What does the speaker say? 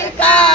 América!